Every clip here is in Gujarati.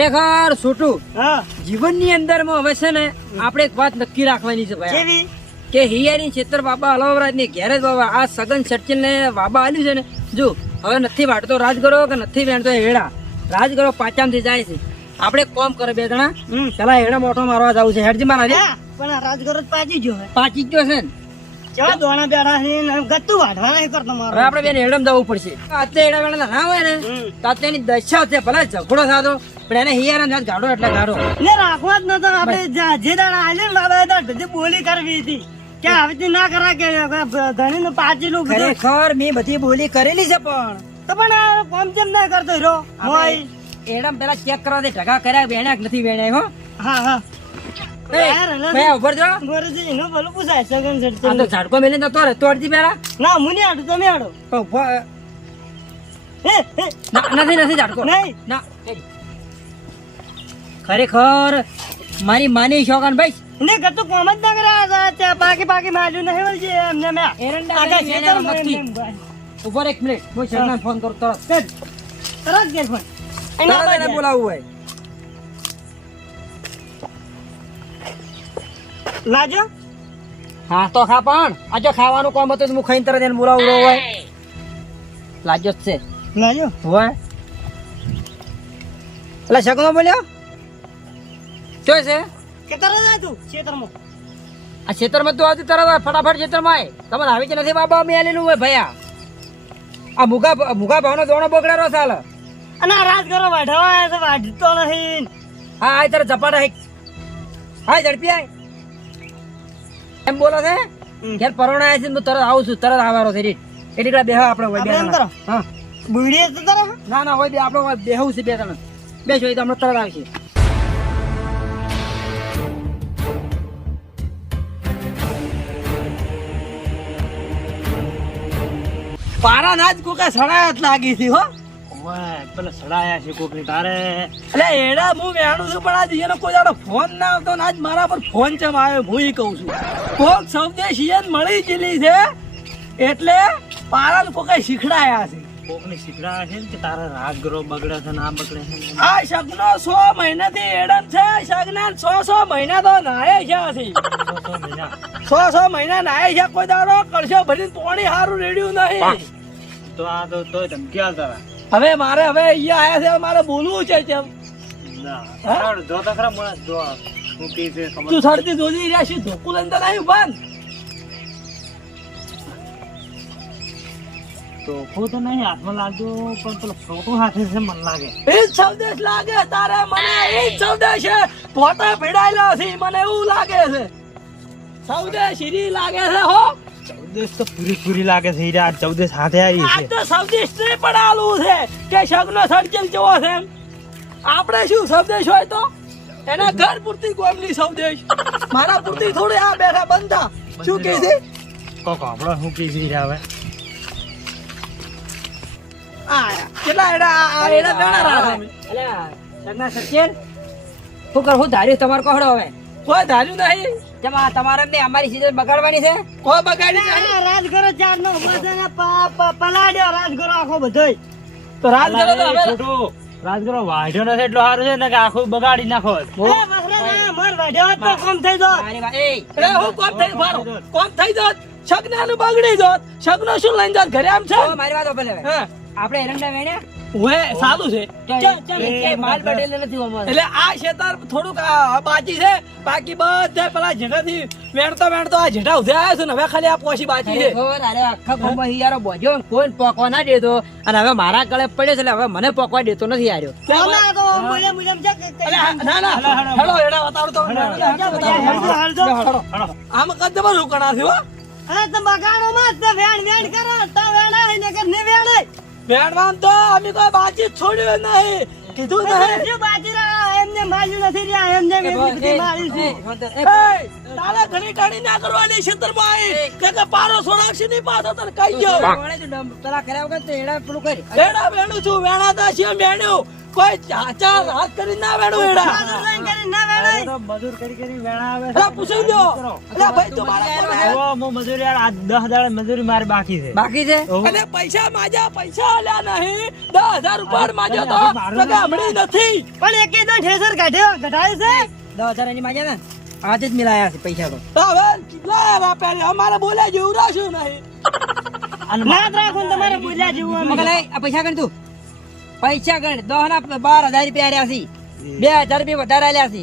ખરેખર છોટું જીવનની અંદરમાં હવે છે ને આપણે એક વાત નક્કી રાખવાની છે ભાઈ. કે હિયાની છેતર બાબા અલાવરાજની ઘેર જ બાબા આ સગન સચિન ને બાબા આલ્યું છે ને જો હવે નથી વાટતો રાજ કરો કે નથી વેણતો હેડા. રાજ કરો પાચામથી જાય છે. આપણે કોમ કરે બે જણા પેલા હેડા મોટો મારવા જવું છે. હેડજી મારા પણ રાજગરો જ ગયો પાંચી ગયો છે ને. કેવા દોણા બેઠા છે ને ગત્તું વાઢવા કરતો મારો. હવે આપણે બેન હેડમ જવું પડશે. અત્યારે હેડા વેડા ના હોય ને. તો અત્યારની દશા છે. ભલે ઝઘડો થતો પણ એને હિયારા ના ગાડો એટલે ગાડો ને રાખવા જ નતો આપણે જે દાડા આલે ને બાબા એ બધી બોલી કરવી હતી. કે આવી ના કરા કે ધણી નું પાચીલું ખરેખર મેં બધી બોલી કરેલી છે પણ. તો પણ કોમ કેમ ના કરતો હીરો હોય એડમ પેલા ચેક કરવા દે ટકા કર્યા વેણ્યા કે નથી વેણ્યા હો? હા હા. જો. તો ઝાડકો મેલે નતો તોડતી પેલા. ના હું નહીં આડું તમે આડો નથી નથી ઝાડકો. નહીં. ના. ખરેખર મારી માની શોકાન ભાઈ. ને ગતું કોમ જ ના કર્યા હતા. બાકી પાકી માર્યું નહીં વળજે એમને મે એરંડા. એમને એમ ભાઈ. ઉપર એક મિનિટ. હું શરણા ફોન કરું તરત. તરત ઘેર ફોન. એના બાને બોલાવું. હોય. લાજો. હા તો ખા પણ. આજે ખાવાનું કોમ હતું તો હું ખાઈને તરત એને બોલાવડો હોય. લાગ્યો જ છે. લાજો. હોય એટલે શકનો બોલ્યો? શું છે? કે તરત તું ખેતરમાં? આ ખેતરમાં તું આવતી તરત ફટાફટ ખેતરમાં આય. તમારે આવી જ નથી બાબા મેં આલેલું હોય ભૈયા. આ મુગા મુગા ભાવનો દોણો બગડારો ચાલે અને આ રાત કરો વાઢવા આવ્યા છે વાઢતો નહીં. હા આય તારે ઝપાટ આય હાય ઝડપી આય. એમ બોલો છે? ઘેર પરોણા આવ્યા છે હું તરત આવું છું તરત આવવાનો છે રીટ એટલે બેહો આપણે હોય બે. કરો. હા. બુડીએ તો તરત ના ના હોય બે આપણે બેહવું છે બે ત્રણ બેસો એ તો હમણાં તરત આવશે. પારા ના જ કોકા સડાયા લાગી છે હો. પેલા સડાયા છે કોકની તારે એટલે એડા હું વેણું છું પણ આજ એનો કોઈ દાડો ફોન ના આવતો ને આજ મારા પર ફોન ચમ આવ્યો હું કહું છું. કોક સૌદેશી એને મળી ગયેલી છે એટલે પારા કોકે શીખડાયા છે. કોકની શીખડાયા છે કે તારા રાત બગડે છે ના બગડે છે આ શગનો સો મહિનાથી એડમ છે શગના સો સો મહિના તો નાય છે. સો સો મહિના. સો સો મહિના નાય છે કોઈ દાડો કળશો ભરીને પાણી હારું રેડ્યું નહીં. તો આ તો તોય ધમકી આલતા હવે મારે હવે અહીંયા આયા છે મારે બોલવું છે કેમ ના. હા? જો તો ખરા મને જો શું કહે છે તું સરતી જોજી રહ્યા છે ધોકું લઈને તો નહીં બંધ તો. ખો તો નહીં હાથમાં લાગતો પણ પેલો ફોટો હાથે છે મને લાગે. એ જ સંદેશ લાગે તારે મને એ સંદેશ છે. ફોટા ભેડાયેલો છે મને એવું લાગે છે. સંદેશ હીરી લાગે છે હો. ચૌદેશ તો પૂરી પૂરી લાગે છે હીરા ચૌદેશ હાથે આવી આ તો સંદેશ ને પણ આલું છે કે શગનો સર્જન જેવો છે આપણે શું સંદેશ હોય તો? એના ઘર પૂરતી ગોમની સંદેશ. મારા પૂરતી થોડી આ બેઠા બંધા. શું કહે છે? કોક આપણો શું કહે છે હવે? કેટલા એડા આ- આ એડા ઘણા રાખે અલ્યા સગના સર્જન શું કર હું ધાર્યું તમારે કહડો હવે. કોઈ ધાર્યું નહીં કેમ તમારે ને અમારી સીઝન બગાડવાની છે? કોઈ બગાડી નહીં રાજગરો ચાર નો પલાડ્યો રાજગરો આખો બધોય તો રાત કરો તો હવે છોટો. રાજગરો વાઢ્યો નથી એટલો સારું છે ને કે આખું બગાડી નાખો. મર વાઢ્યો તો કમ થઈ. મારી એય, એટલે હું કોમ થઈ ફારો કોમ થઈ જોત. શગનાનું બગડી જોત. શગનો શું લઈને જાત? ઘરે આમ છે? મારી વાત હવે. હા. આપણે એરંડા વેણ્યા? ઓએ સાદું છે. માલ બટેલ નથી એટલે આ ખેતર થોડુંક બાકી છે. બાકી બધા પેલા જેઠાથી વેણતો વેણતો આ જેઠા ઉધે આવ્યો છે ને હવે ખાલી આ પોસી બાકી છે. અરે આખા ગામમાં હિયારો બોજો કોઈ પોકવા ના દેતો. અને હવે મારા કળે પડે છે એટલે હવે મને પોકવા દેતો નથી આર્યો તો મુલે મુલે જા કે- કે- અલે, ના ના. હેડો હેડો બતાવું તો હેડો, હેડો. આમ કદ બધું કણા થયો અરે તો બગાડો માં વેણ વેણ કરો તો વેણાય ને કે ને વેણાય. વેણવામ તો અમે કોઈ બાજી છોડ્યું નહીં. કીધું નહીં. બાજી રહ્યા? એમને માર્યું નથી રહ્યા એમને એમની મારી છે. તારે ઘણી ટાણી ના કરવાની ક્ષેત્રમાં આવી કે કે પારો સોનાક્ષી ની પાસે તને કહી ગયો વળે તો ડમ- પેલા કર્યા વગર તો એડા પેલું કરી. એડા વેણું છું વેણાતા છે વેણ્યું. કોઈ ચાચાર હાથ કરી ના વેણું એડા મજૂર કરી કરી વેણા આવે અલા પૂછી લ્યો અલા ભાઈ તું મારા ઓ, હું મજૂરી યાર. આ દસ દાડા મજૂરી મારી બાકી છે. બાકી છે? અને પૈસા માજા પૈસા આલ્યા નહીં. દસ હજાર રૂપિયા માજો તો હમણાં નથી. પણ એકે તો ઠેસર કાઢ્યો છે? એની માગ્યા ને? આજે જ મિલાયા છે પૈસા તો હવે અમારે બોલ્યા જેવું રાખ્યું નહીં. ના રાખો તમારે બોલ્યા જેવું અમે. આ પૈસા ગણ તું. પૈસા ગણ દસ બાર હજાર રૂપિયા છે. બે હજાર રૂપિયા વધારે આલ્યા છે.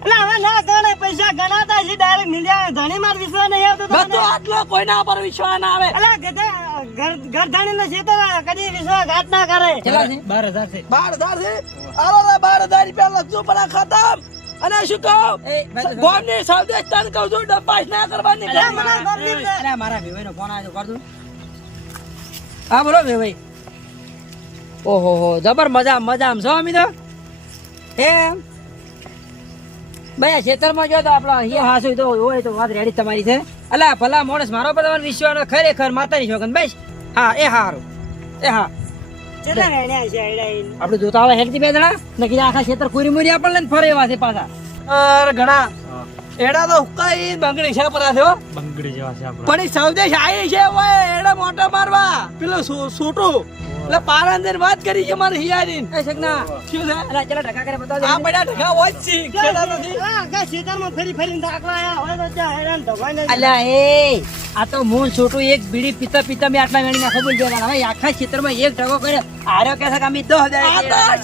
એટલે હવે ના ગણે પૈસા ગણાતા છે ડાયરેક્ટ મિલ્યા ધણી માર વિશ્વાસ નહીં આવતો બધું આટલો કોઈના પર વિશ્વાસ ના આવે. અલા ગધા ઘર ઘર નો છે તો કદી વિશ્વાસઘાત ના કરે. બાર હજાર છે. બાર હજાર છે? આલો બાર હજાર રૂપિયા લખજો પણ ખતમ. અને શું કહો? એ, ની તો- ગોમની સાવદેશ કહું છું ડબ્બાશ ના કરવાની અરે મારા મારા વેવાઈનો ફોન આવ્યો કર હા બોલો વેવાઈ. ઓહો હો જબર મજા મજા આમ છો અમી તો એ ભાઈ ખેતરમાં જો તો આપણો અહીંયા હાસુ તો હોય તો વાત રેડી તમારી છે. અલા ભલા માણસ મારો પર તમારો વિશ્વાસ ખરેખર માતાની શોખન ભાઈ હા એ હારું એ હા. આપણે જોતા આવે હેડતી બે જણા? નકી આખા ખેતર કુરી મુરી આપણને ફરે એવા છે પાછા. અરે ઘણા. એડા તો હુક્કાઈ બંગડી છે પરા થયો બંગડી જેવા છે આપડા પણ સૌદેશ આવી છે ઓય એડા મોટા મારવા. પેલો સોટું. એટલે પારંદર વાત કરી છે મારે હિયારી એ સગના શું છે? અલા ચલા ઢકા કરે બતાવ આ બડા ઢકા હોય છે ખેડા નથી. અલા એ આ તો મૂળ છોટું એક બીડી પીતા પીતા મેં આટલા મેળી નાખો બોલી દેવાના. હવે આખા ક્ષેત્રમાં એક ઢગો કર્યો આરો કે છે કે અમે તો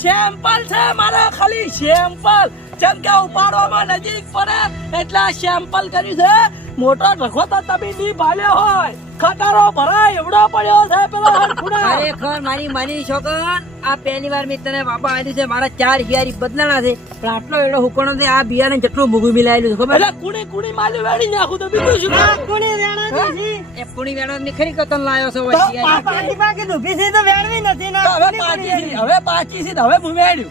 સેમ્પલ છે, મારા ખાલી સેમ્પલ જેમ કે ઉપાડવામાં નજીક પડે એટલે આ સેમ્પલ કર્યું છે. મોટો ઢગો તો તમે નહીં ભાલ્યો હોય. ખટારો ભરાય એવડો પડ્યો છે પેલો હરખુડા. ખરેખર મારી માની છોકર આ પહેલી વાર મેં તને બાપા આલ્યું છે. મારા ચાર બિયારી બદલાના છે. પણ આટલો એડો હુકણો છે આ બિયારણ જેટલું મૂગું મિલાયેલું છે ખબર? એટલે કુણી કુણી માલી વેણી નાખું તો બીજું શું કુણી એ કુણી વેણો ની ખરી કતન લાયો છે તો પાકી પાકી- દુભી તો તો વેણવી નથી ના હવે પાકી છે હવે પાકી છે હવે હું વેડ્યું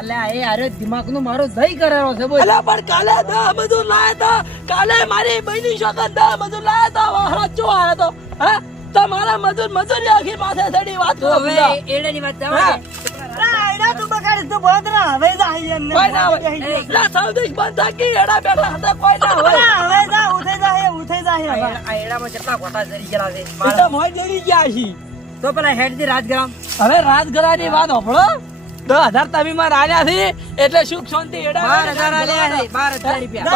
અલ્યા એ અરે દિમાગનું મારો દહીં કરેલો છે બોલ. અલા પણ કાલે દહ મજૂર લાયા તા કાલે મારી બહેની દહ મજૂર લાયા તા વાહરા ચો આયા તો હે? તો મારા મજૂર મજૂરી આખી માથે ચડી વાત કરો હવે વાત જવા. દે. કોઈ ના હોય. લા સૌદેશ બંધ થાકી એડા બેઠા હતા કોઈ ના હોય. આ આ એડામાં કેટલા ખોટા જરી ગયેલા છે એ તો મોય જડી ગયા છી. તો પેલા હેડથી રાજગ્રામ. હવે રાજગરાની વાત હોભળો. દસ હજાર તમે માં રાજા છે એટલે સુખ શાંતિ એડા બાર હજાર આલ્યા બાર હજાર રૂપિયા.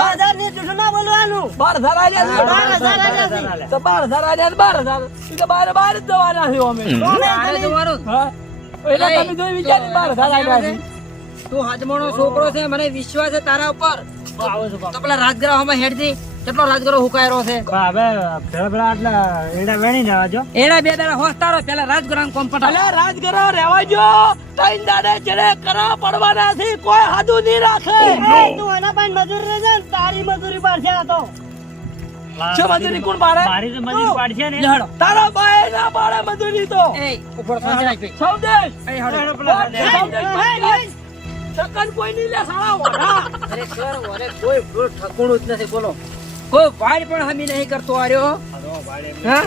બાર હજાર આલ્યા બાર હજાર. તો બાર હજાર આલ્યા બાર હજાર. તો બાર બાર જ જવાના છે અમે. એટલે તમે જોઈ વિચારી બાર હજાર આવ્યા છે. તું હાજમાનો છોકરો છે મને વિશ્વાસ છે તારા ઉપર. તો પેલા રાજગ્રામ હેડથી કેટલો રાજગરો હુકાયરો છે? હવે પેલા પેલા આટલા એડા વેણી જવા જો એડા બે દાડા હોસ્તારો પેલા રાજગ્રામ કોમ પટા અલે રાજગરો રહેવા જો ત્રણ દાડે ચડે કરા પડવાના છે કોઈ હાદુ નહીં રાખે. શું મજૂરી કોણ પાડે? મારી તો મજૂરી પાડશે ને. લેહડો. તારા ના પાડે મજૂરી તો. એ ઉપર પહોંચી રાખ સૌદેશ એ હડો. સૌદેશ સૌદેશ કોઈ લે સાળા ઓરે ઠકુણું જ નથી બોલો. કોઈ વાડ પણ હમી નહીં કરતો આર્યો હા?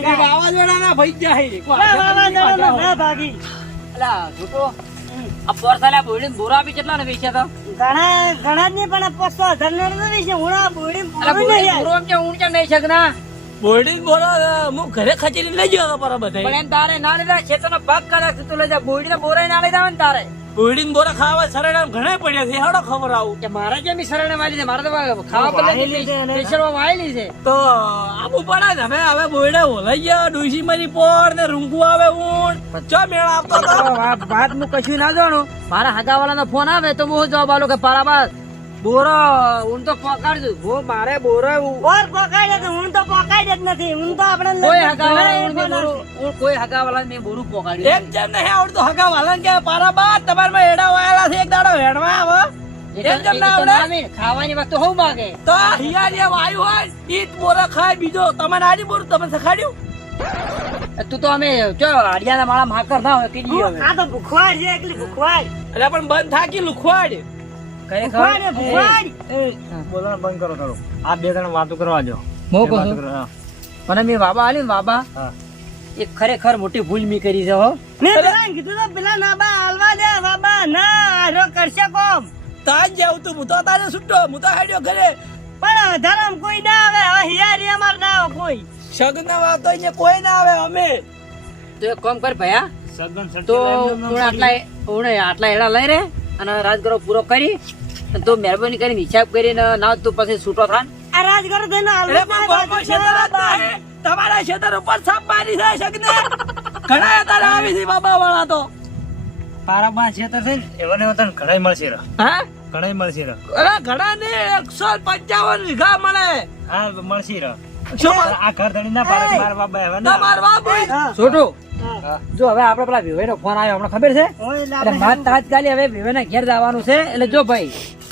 કે વાવાઝોડાના ભઈ ગયા છે. અલા, જૂઠો. આ પોરસાલા બોડીને બોરા બી કેટલા ને વેચ્યા હતા? અલા, બોડી બોરો એમ કે ઊંચા નહીં શકના બોરડીન બોરો અ, હું ઘરે ખચેરી લઈ ગયો બરાબર તારે ના લીધા ખેતરનો ભાગ કરે તું લઈ જા. બોડીને બોરાય ના લીધા હોય ને તારે. બોરડીન બોરા ખાવા શરણામ ઘણા પડ્યા છે. હેડો ખબર આવું. કે મારા કેમ શરણામ શરણે વાલી છે? મારે તો ખાવા પડેલી છે. સ્પેશિયલ વાયેલી છે. તો આબુ પડે ને હવે હવે બોરડે ઓલાઈ ગયા. ડુસી મારી પોર ને રૂંગુ આવે ઊણ ચો મેળ આપતો તો? વાત વાત હું કશું ના જાણું. મારા હગાવાલાનો ફોન આવે તો હું જવાબ આલો કે પારાબાદ બોરો હું તો પકડજો. હું મારે બોરો કોઈ જ નથી. હું તો આપણે કોઈ હગાવાલા મેં બોરું પોકાડ્યું એમ જેમ નહીં તો હગા વાલન કે પારા બાદ તમારા એડા વાયેલા છે એક દાડો હેડવા આવો. એમ જેમ ના આવડે? ખાવાની વસ્તુ માગે? તો હિયા જે વાયુ હોય ઈ જ બોરા ખાય બીજો. તમે આડી બોરું તમને સખાડ્યું? તું તો અમે જો હરિયાના માળા માકર ના હોય કીધી આ તો ભૂખવાડ છે એકલી ભૂખવાડ. એટલે પણ બંધ થાકી લુખવાડ. હે. બોલવાનું બંધ કરો થોડું આ બે ત્રણ વાતો કરવા જો. કરો. મને મેં બાબા આલી બાબા. એ ખરેખર મોટી ભૂલ મી કરી છે હો. મેં પેલા કીધું તો પેલા ના હાલવા દે બાબા ના આરો કરશે કોમ. તાજ જેવું તું હું તો તારે છૂટો હું તો હાડ્યો ઘરે. પણ ધરમ કોઈ ના આવે હવે હિયારી અમાર ના આવે કોઈ. સગન વાતો અહીંયા કોઈ ના આવે અમે. તો એક કામ કર ભયા સદન સટકે તો લાઈન આટલા આટલા એડા લઈ રે. અને રાજગરો પૂરો કરી અને તું મહેરબાની કરીને હિસાબ કરીને ના તું પછી છૂટો થાન. આ રાજગરો ક્ષેત્ર નહીં. તમારા ક્ષેત્ર ઉપર સાપ મારી છે શગને ઘણા તારે આવી છે બાબા વાળા તો. તારા બા છેતર છે ને એવા ને એવા તને ઘણાય મળશે રે. હા? ઘણાય મળશે રે. અરે ઘણા ને એકસો પંચાવન વીઘા મળે. હા મળશે રે. શું? આ ઘર ધણી ના કે મારા બાબા એવા ના તમાર બાપુ છોટું. જો હવે આપણે પેલા વિવેક નો ફોન આવ્યો હમણાં ખબર છે? ઓય એટલે તાત્કાલિક હવે વિવેક ના ઘેર જવાનું છે. એટલે જો ભાઈ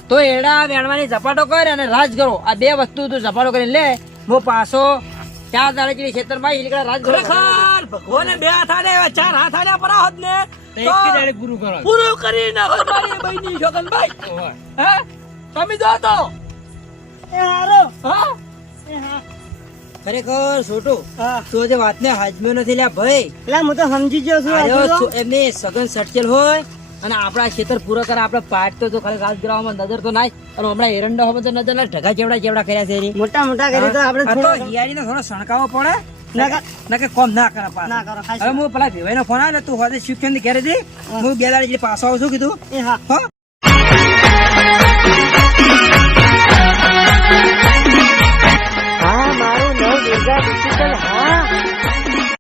તો એડા વેણવાની ઝપાટો કર અને રાજ કરો. આ બે વસ્તુ તું ઝપાટો કરીને લે. હું પાછો ચાર દાડે જેવી ખેતરમાં માં નીકળ્યા રાજ કરો. ખરેખર? ભગવાને બે હાથ આલે એવા ચાર હાથ આલ્યા પર હોત ને? તો એક દાડે પૂરું કરો. પૂરું કરી નાખો મારી બહેની છોકનભાઈ હે? તમે જો તો. એ હારો. હા? એ હા. ખરેખર છોટું. તું જે વાતને હાજમ્યો નથી લ્યા ભાઈ. એટલે હું તો સમજી ગયો છું એમને સગન સટકેલ હોય અને આપણા ખેતર પૂરો કરે આપણે પાટ તો ખાલી ઘાસ ગ્રામમાં નજર તો નાય અને હમણાં એરંડા હોય તો નજર ના ઢગા જેવડા જેવડા કર્યા છે મોટા મોટા કરી તો આપણે થોડો હિયારી હિયારીને થોડો સણકાવો પડે ના કે કોમ ના કરે. ના કરો હવે હું પેલા ભીભાઈનો ફોન આવે તું હોદે શીખ્યો ને ઘેરે હું. બે દાડે પાછો આવું છું કીધું. હો?